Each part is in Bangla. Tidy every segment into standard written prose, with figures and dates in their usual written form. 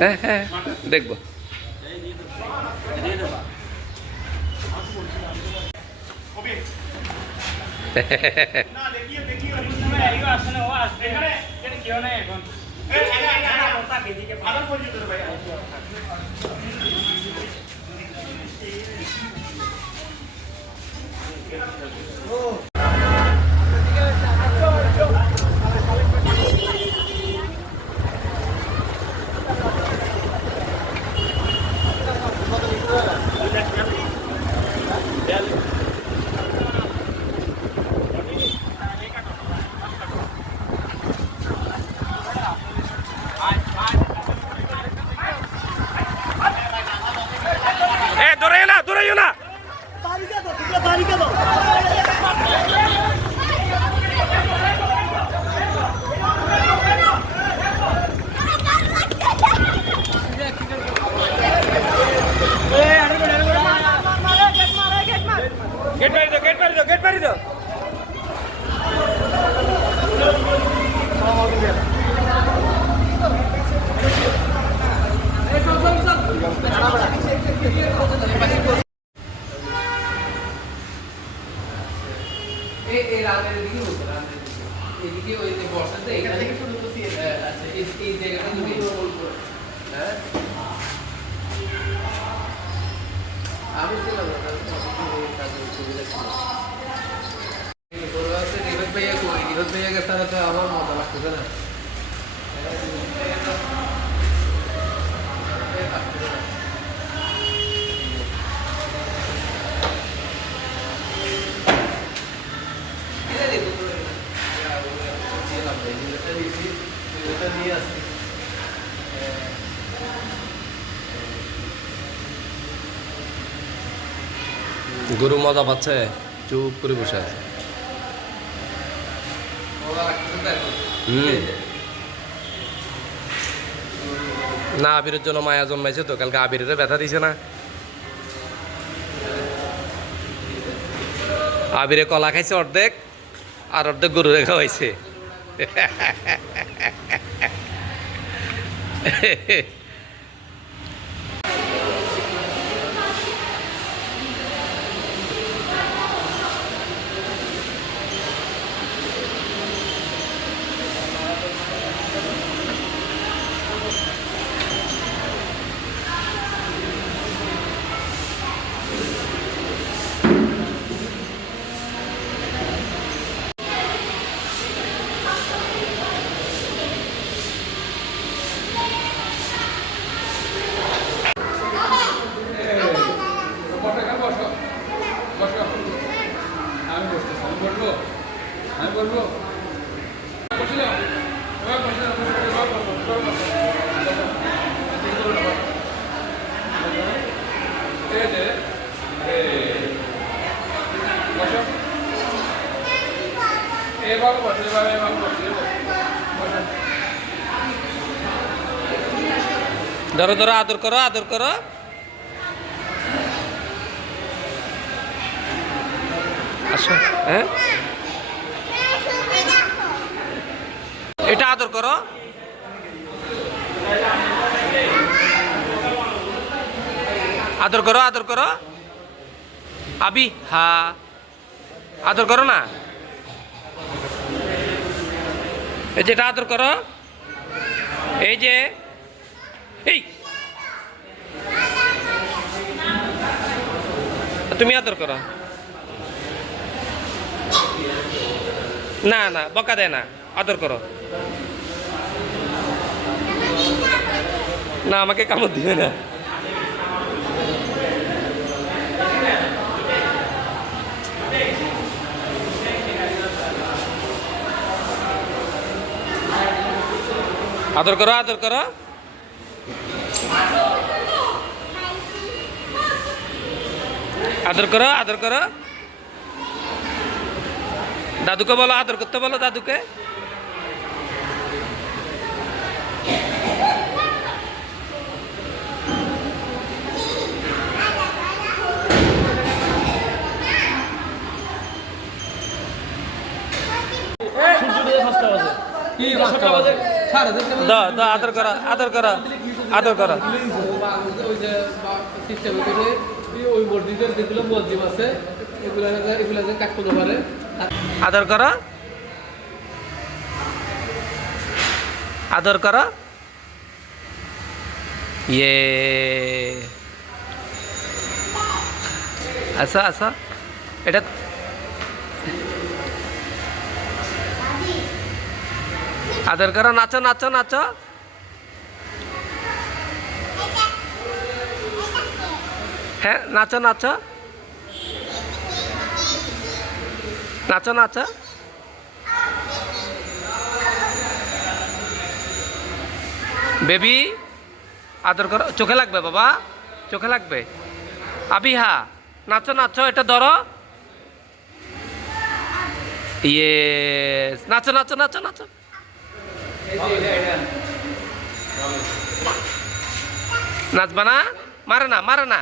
হ্যাঁ হ্যাঁ দেখবো। গেট মারি দাও। এদিকে ওই যে বর্ষাতে এখান থেকে শুরু করছি। আচ্ছা এই জায়গাটা হ্যাঁ আমি ছিলাম রিভাত ভাইয়া গেছে তো আমার মজা লাগতেছে না। গরু মজা পাচ্ছে, চুপ করে বসে আছে। না আবিরের জন্য মায়া জন্মাইছে তো, কালকে আবিরের ব্যথা দিছে না। আবিরে কলা খাইছে অর্ধেক, আর অর্ধেক গরু রেখা হয়েছে। ধরো ধরো, আদর করো, আদর করো। আসো, হ্যাঁ এটা আদর করো। আদর করো, আদর করো। আবি হ্যাঁ আদর করো না, এই যেটা আদর করো। এই যে এই তুমি আদর করো। না না বকা দেয় না, আদর করো। না আমাকে কামড় দিবে না। আদর করো, আদর করো। আদর করো, আদর করো। দাদুকে বলো আদর করতে, বলো দাদুকে। দাও দাও আদর করো, আদর করো। আদর করা। ওই যে সিস্টেমে করে ওই মসজিদের যেগুলো মসজিদ আছে এগুলো যে কাজ করতে পারে। আদর করা, আদর করা। ইয়ে আচ্ছা আচ্ছা, এটা আদর করা। নাচো নাচো নাচো। হ্যাঁ নাচো নাচো নাচো নাচো। বেবি আদর করো, চোখে লাগবে বাবা, চোখে লাগবে। আবিহা নাচো নাচো, এটা ধরো। ইয়ে নাচো নাচো নাচো নাচো। নাচবা না, মারে না মারে না।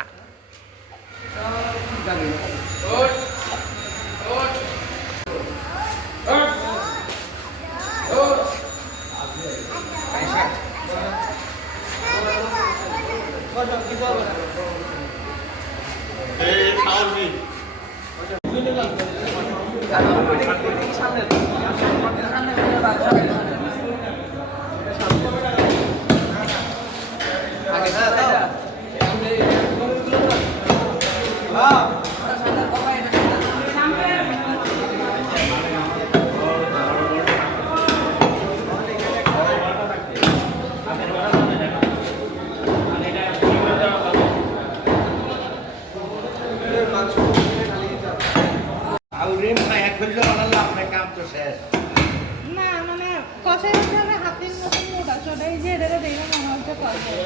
না মানে কষাই হিসাবে হাতের মতন মোটা চোটা এই যে এটাকে দেখে মনে হচ্ছে কষাই।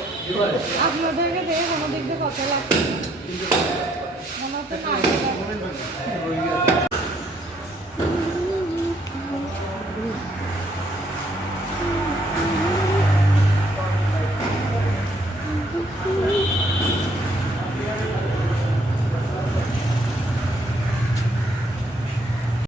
আপনাদেরকে দেখে কোনো দিক দিয়ে কষাই লাগছে মনে হচ্ছে না।